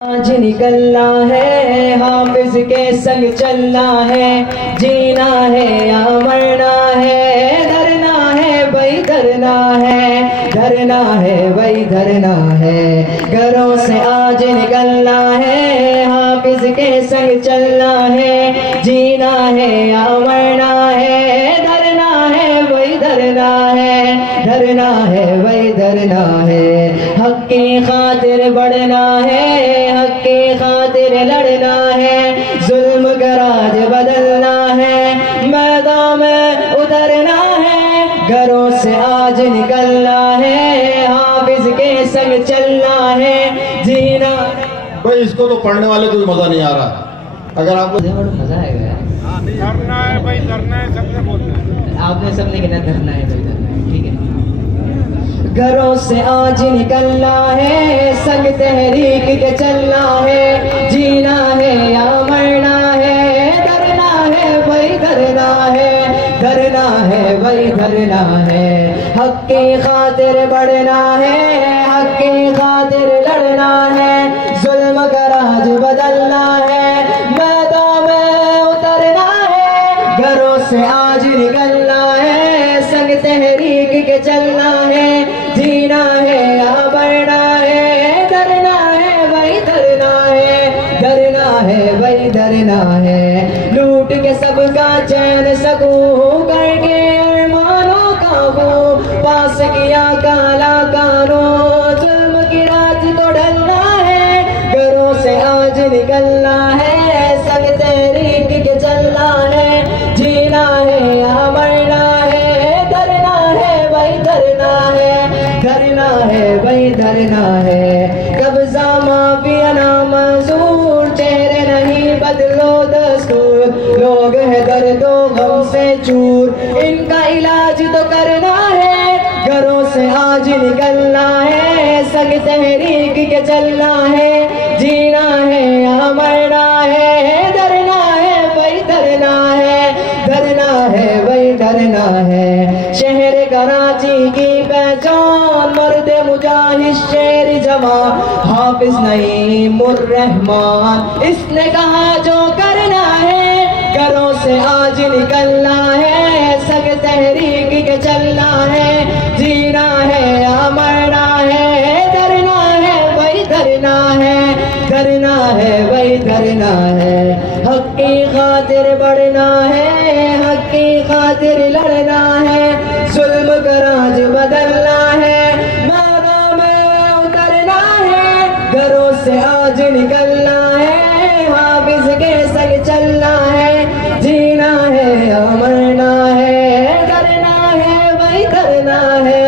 आज निकलना है, हाफिज के संग चलना है, जीना है या मरना है, धरना है भाई धरना है, धरना है भाई धरना है। घरों से आज निकलना है, हाफिज के संग चलना है, जीना है या मरना है, धरना है भाई धरना है, धरना है भाई धरना है। हक की खातिर बढ़ना है, हक की खातिर लड़ना है, जुल्म का राज बदलना है, मैदान में उतरना है, घरों से आज निकलना है, हाफिज के संग चलना है, जीना। भाई इसको तो पढ़ने वाले को मजा नहीं आ रहा। अगर आप मजा आएगा, धरना है भाई धरना है, सबने बोलना है। आपने सबने कहना धरना है भाई धरना है, ठीक है। घरों से आज निकलना है, संग तहरीक के चलना है, जीना है या मरना है, धरना है भाई धरना है, धरना है भाई धरना है। हक की खातिर बढ़ना है, हक की खातिर लड़ना है, जुल्म का राज बदलना है, मैदान में उतरना है, घरों से आज निकलना है, संग तहरीक के चलना है, जीना है या मरना है, धरना है भाई धरना है, धरना है भाई धरना है। लूट के सबका चैन सकूं करके अरमानों का वो पास किया काला कानून, जुल्म की रात को ढलना है, घरों से आज निकलना है, संग तहरीक के चलना है, जीना है या मरना है, धरना है भाई धरना है, धरना है भाई धरना है। कब्जा माफिया ना मंजूर, चेहरे नहीं बदलो दस्तूर, लोग है दर्दो गम से चूर, इनका इलाज तो करना है, घरों से आज निकलना है, संग तहरीक के चलना है, जीना है या मरना है, धरना है भाई धरना है, धरना है भाई धरना है। शहर कराची की पहचान मर्द मुजाहिद शेर जवान, हाफिज नईमुर रहमान, इसने कहा जो करना है, घरों से आज निकलना है, संग तहरीक के चलना है, जीना है या मरना है, धरना है भाई धरना है, धरना है भाई धरना है। हक की खातिर बढ़ना है, हक की खातिर लड़ना है, जुल्म का राज बदलना है, मैदान में उतरना है, घरों से आज निकलना है, हाफिज के संग चलना है, जीना है या मरना है, धरना है भाई धरना है।